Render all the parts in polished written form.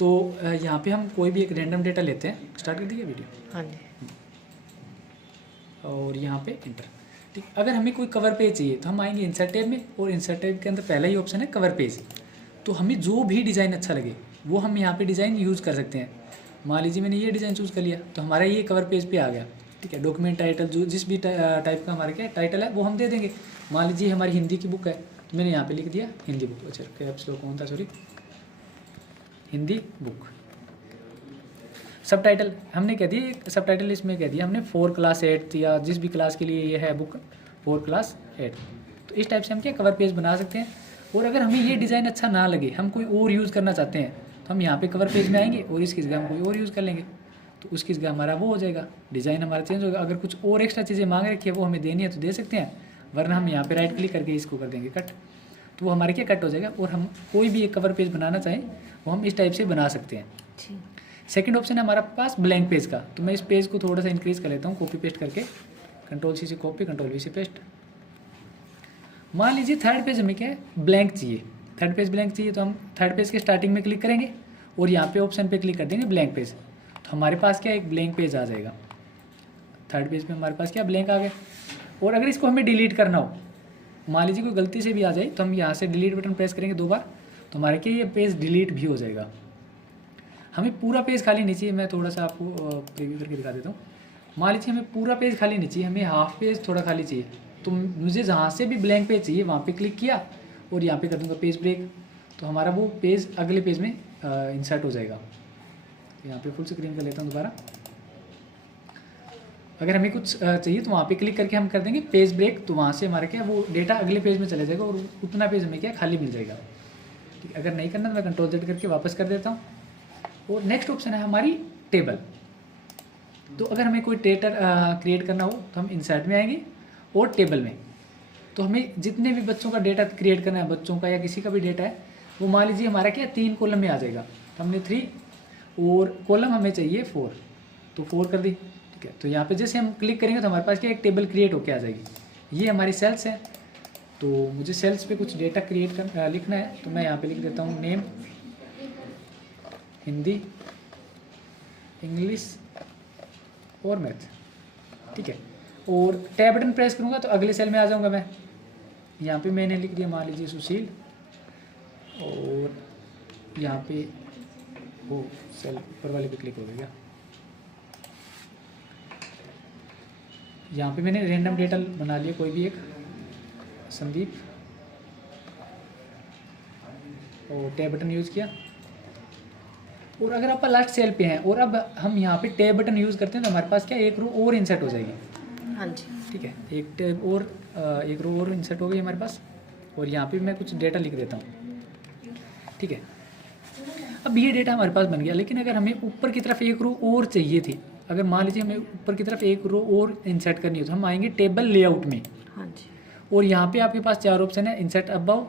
तो यहाँ पे हम कोई भी एक रैंडम डेटा लेते हैं, स्टार्ट कर दीजिए वीडियो। हाँ जी। और यहाँ पे इंटर। ठीक, अगर हमें कोई कवर पेज चाहिए तो हम आएंगे इंसर्ट टैब में, और इंसर्ट टैब के अंदर पहला ही ऑप्शन है कवर पेज। तो हमें जो भी डिज़ाइन अच्छा लगे वो हम यहाँ पे डिज़ाइन यूज़ कर सकते हैं। मान लीजिए मैंने ये डिज़ाइन चूज़ कर लिया तो हमारा ये कवर पेज पे आ गया। ठीक है, डॉक्यूमेंट टाइटल जो जिस भी टाइप का हमारा क्या टाइटल है वो हम दे देंगे। मान लीजिए हमारी हिंदी की बुक है तो मैंने यहाँ पे लिख दिया हिंदी बुक। अच्छा कैप्स लॉक कौन था, सॉरी, हिंदी बुक। सब टाइटल हमने कह दिया, सब टाइटल इसमें कह दिया हमने 4 क्लास 8 या जिस भी क्लास के लिए ये है बुक 4 क्लास 8। तो इस टाइप से हम क्या कवर पेज बना सकते हैं। और अगर हमें ये डिज़ाइन अच्छा ना लगे, हम कोई और यूज़ करना चाहते हैं, तो हम यहाँ पे कवर पेज में आएंगे और इसकी जगह हम कोई और यूज़ कर लेंगे। तो उसकी जगह हमारा वो हो जाएगा, डिज़ाइन हमारा चेंज होगा। अगर कुछ और एक्स्ट्रा चीज़ें मांग रखी है वो हमें देनी है तो दे सकते हैं, वरना हम यहाँ पे राइट क्लिक करके इसको कर देंगे कट। तो वो हमारे क्या कट हो जाएगा। और हम कोई भी एक कवर पेज बनाना चाहें वो हम इस टाइप से बना सकते हैं। सेकंड ऑप्शन है हमारा पास ब्लैंक पेज का। तो मैं इस पेज को थोड़ा सा इंक्रीज कर लेता हूँ, कॉपी पेस्ट करके, कंट्रोल सी से कॉपी, कंट्रोल वी से पेस्ट। मान लीजिए थर्ड पेज हमें क्या है, ब्लैंक चाहिए। थर्ड पेज ब्लैंक चाहिए तो हम थर्ड पेज के स्टार्टिंग में क्लिक करेंगे और यहाँ पे ऑप्शन पे क्लिक कर देंगे ब्लैंक पेज। तो हमारे पास क्या एक ब्लैंक पेज आ जाएगा। थर्ड पेज पे हमारे पास क्या ब्लैंक आ गया। और अगर इसको हमें डिलीट करना हो, मान लीजिए कोई गलती से भी आ जाए, तो हम यहाँ से डिलीट बटन प्रेस करेंगे 2 बार, तो हमारे क्या ये पेज डिलीट भी हो जाएगा। हमें पूरा पेज खाली नहीं चाहिए, मैं थोड़ा सा आपको प्रीव्यू करके दिखा देता हूँ। मान लीजिए हमें पूरा पेज खाली नहीं चाहिए, हमें हाफ पेज थोड़ा खाली चाहिए। तो मुझे जहाँ से भी ब्लैंक पेज चाहिए वहाँ पे क्लिक किया और यहाँ पे कर दूँगा पेज ब्रेक, तो हमारा वो पेज अगले पेज में इंसर्ट हो जाएगा। यहाँ पे फुल स्क्रीन कर लेता हूँ दोबारा। अगर हमें कुछ चाहिए तो वहाँ पे क्लिक करके हम कर देंगे पेज ब्रेक, तो वहाँ से हमारा क्या वो डेटा अगले पेज में चला जाएगा और उतना पेज हमें क्या खाली मिल जाएगा। ठीक, अगर नहीं करना तो मैं कंट्रोल Z करके वापस कर देता हूँ। और नेक्स्ट ऑप्शन है हमारी टेबल। तो अगर हमें कोई डेटा क्रिएट करना हो तो हम इंसर्ट में आएंगे और टेबल में। तो हमें जितने भी बच्चों का डेटा क्रिएट करना है, बच्चों का या किसी का भी डेटा है, वो मान लीजिए हमारा क्या 3 कॉलम में आ जाएगा। तो हमने 3 और कॉलम हमें चाहिए 4, तो 4 कर दी। ठीक है, तो यहाँ पे जैसे हम क्लिक करेंगे तो हमारे पास क्या एक टेबल क्रिएट होकर आ जाएगी। ये हमारी सेल्स है। तो मुझे सेल्स पे कुछ डेटा क्रिएट लिखना है, तो मैं यहाँ पे लिख देता हूँ नेम, हिंदी, इंग्लिश और मैथ। ठीक है, और टैब बटन प्रेस करूँगा तो अगले सेल में आ जाऊँगा मैं। यहाँ पे मैंने लिख दिया मान लीजिए सुशील, और यहाँ पे वो सेल ऊपर वाले पे क्लिक हो गया। यहाँ पे मैंने रैंडम डेटा बना लिया कोई भी एक, संदीप, और टैब बटन यूज़ किया। और अगर आप लास्ट सेल पे हैं और अब हम यहाँ पे टैब बटन यूज़ करते हैं तो हमारे पास क्या एक रो और इंसर्ट हो जाएगी। हाँ जी। ठीक है, एक टैब और एक रो और इंसर्ट हो गई हमारे पास। और यहाँ पे मैं कुछ डेटा लिख देता हूँ। ठीक है, अब ये डेटा हमारे पास बन गया। लेकिन अगर हमें ऊपर की तरफ एक रो और चाहिए थी, अगर मान लीजिए हमें ऊपर की तरफ एक रो और इंसर्ट करनी हो, तो हम आएंगे टेबल लेआउट में। हाँ जी। और यहाँ पे आपके पास 4 ऑप्शन है, insert above,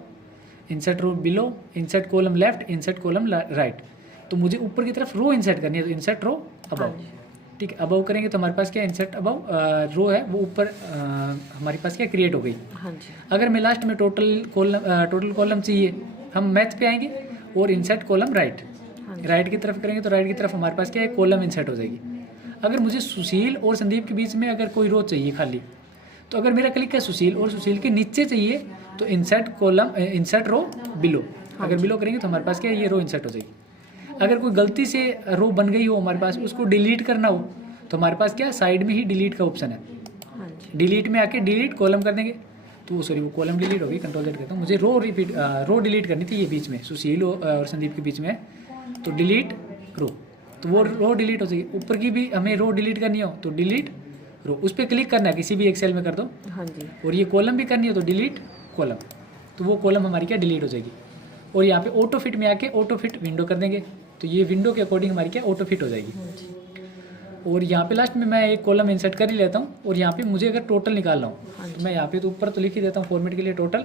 insert row below, insert column left, insert column right. तो मुझे ऊपर की तरफ रो इंसर्ट करनी है, तो इंसर्ट रो अबव। ठीक है, अबव करेंगे तो हमारे पास क्या इंसर्ट अबव रो है वो ऊपर हमारे पास क्या क्रिएट हो गई। हाँ जी। अगर मैं लास्ट में टोटल कॉलम चाहिए, हम मैथ पे आएंगे और इंसर्ट कॉलम राइट। राइट की तरफ करेंगे तो राइट की तरफ हमारे पास क्या है कॉलम इंसर्ट हो जाएगी। अगर मुझे सुशील और संदीप के बीच में अगर कोई रो चाहिए खाली, तो अगर मेरा क्लिक है सुशील और सुशील के नीचे चाहिए तो इंसर्ट रो बिलो। अगर बिलो करेंगे तो हमारे पास क्या है ये रो इंसर्ट हो जाएगी। अगर कोई गलती से रो बन गई हो हमारे पास, उसको डिलीट करना हो तो हमारे पास क्या साइड में ही डिलीट का ऑप्शन है। डिलीट में आके डिलीट कॉलम कर देंगे तो वो कॉलम डिलीट होगी। कंट्रोल Z करता हूँ, मुझे रो डिलीट करनी थी, ये बीच में सुशील और संदीप के बीच में, तो डिलीट रो, तो वो रो डिलीट हो जाएगी। ऊपर की भी हमें रो डिलीट करनी हो तो डिलीट रो, उस पर क्लिक करना है, किसी भी एक सेल में कर दो। हाँ जी। और ये कॉलम भी करनी हो तो डिलीट कॉलम, तो वो कॉलम हमारी क्या डिलीट हो जाएगी। और यहाँ पे ऑटो फिट में आके ऑटो फिट विंडो कर देंगे, तो ये विंडो के अकॉर्डिंग हमारी क्या ऑटो फिट हो जाएगी। और यहाँ पे लास्ट में मैं एक कॉलम इंसर्ट कर ही लेता हूँ। और यहाँ पे मुझे अगर टोटल निकालना हो तो मैं यहाँ पे तो ऊपर तो लिख ही देता हूँ फॉर्मेट के लिए टोटल,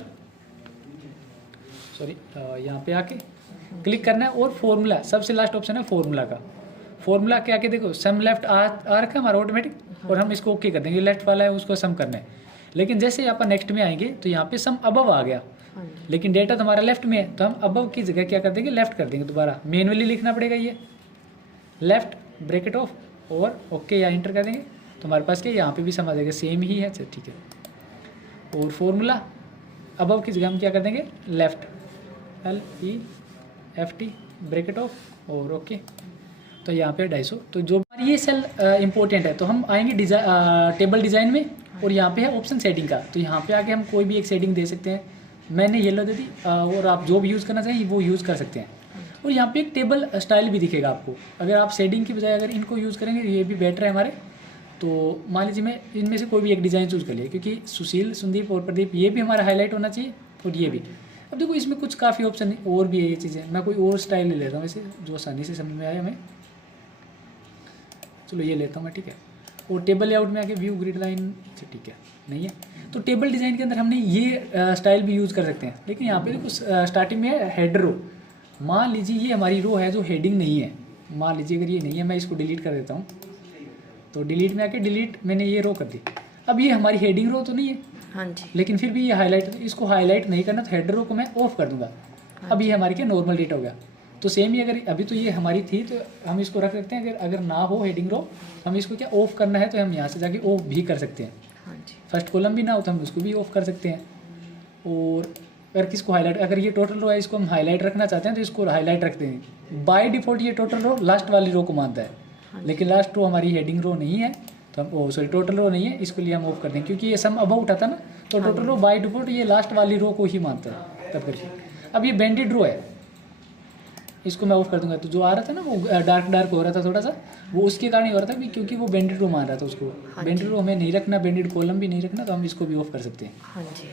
सॉरी, यहाँ पे आके क्लिक करना है। और फॉर्मूला सबसे लास्ट ऑप्शन है फॉर्मूला का। फॉर्मूला के आके देखो सम लेफ्ट आ रखा हमारा ऑटोमेटिक, और हम इसको ओके कर देंगे, लेफ्ट वाला है उसको सम करना है। लेकिन जैसे यहाँ पर नेक्स्ट में आएंगे तो यहाँ पे सम अबव आ गया, लेकिन डेटा तो हमारा लेफ्ट में है, तो हम अबव की जगह क्या कर देंगे, लेफ्ट कर देंगे। दोबारा मैनुअली लिखना पड़ेगा ये, लेफ्ट ब्रैकेट ऑफ और ओके या इंटर कर देंगे, तो हमारे पास क्या यहाँ पे भी समझ आएगा सेम ही है। चलो ठीक है। और फॉर्मूला अबव की जगह हम क्या कर देंगे, लेफ्ट LEFT ब्रैकेट ऑफ और ओके, तो यहाँ पे 250। तो जो ये सेल इंपॉर्टेंट है, तो हम आएंगे टेबल डिज़ाइन में और यहाँ पे है ऑप्शन सेटिंग का। तो यहाँ पे आके हम कोई भी एक सेटिंग दे सकते हैं। मैंने येलो दे दी और आप जो भी यूज़ करना चाहिए वो यूज़ कर सकते हैं। और यहाँ पे एक टेबल स्टाइल भी दिखेगा आपको। अगर आप शेडिंग की बजाय अगर इनको यूज़ करेंगे ये भी बेटर है हमारे। तो मान लीजिए मैं इनमें से कोई भी एक डिज़ाइन चूज़ कर लिया, क्योंकि सुशील, संदीप और प्रदीप ये भी हमारा हाईलाइट होना चाहिए और ये भी। अब देखो इसमें कुछ काफ़ी ऑप्शन और भी है, ये चीज़ें मैं कोई और स्टाइल ले लेता हूँ वैसे जो आसानी से समझ में आए हमें। चलो ये लेता हूँ मैं, ठीक है। और टेबल लेआउट में आके व्यू ग्रिड लाइन, ठीक है, नहीं है। तो टेबल डिज़ाइन के अंदर हमने ये स्टाइल भी यूज़ कर सकते हैं। लेकिन यहाँ पे देखो स्टार्टिंग में है हेडर रो। मान लीजिए ये हमारी रो है जो हेडिंग नहीं है, मान लीजिए अगर ये नहीं है, मैं इसको डिलीट कर देता हूँ। तो डिलीट में आके डिलीट मैंने ये रो कर दी। अब ये हमारी हेडिंग रो तो नहीं है, हाँ जी, लेकिन फिर भी ये हाईलाइट, इसको हाईलाइट नहीं करना तो हेडर रो को मैं ऑफ कर दूंगा। अब ये हमारी क्या नॉर्मल डेटा हो गया। तो सेम ही अगर अभी तो ये हमारी थी तो हम इसको रख सकते हैं। अगर ना हो हेडिंग रो, हम इसको क्या ऑफ करना है तो हम यहाँ से जाके ऑफ भी कर सकते हैं। हाँ जी, फर्स्ट कॉलम भी ना हो तो हम उसको भी ऑफ कर सकते हैं। और अगर किसको हाईलाइट, अगर ये टोटल रो है इसको हम हाईलाइट रखना चाहते हैं तो इसको हाईलाइट रखते हैं। बाय डिफ़ॉल्ट ये टोटल रो लास्ट वाली रो को मानता है, लेकिन लास्ट रो हमारी हेडिंग रो नहीं है, तो हम सॉरी टोटल रो नहीं है, इसके लिए हम ऑफ कर देंगे। क्योंकि ये सम अबाउट उठाता ना, तो टोटल रो बाय डिफ़ॉल्ट ये लास्ट वाली रो को ही मानता है तब करके। अब ये बैंडेड रो है, इसको मैं ऑफ कर दूंगा। तो जो आ रहा था ना वो डार्क डार्क हो रहा था थोड़ा सा, वो उसके कारण ही हो रहा था क्योंकि वो बैंडेड रो मान रहा था उसको। बैंडेड रो हमें नहीं रखना, बैंडेड कॉलम भी नहीं रखना, तो हम इसको भी ऑफ कर सकते हैं। हाँ जी।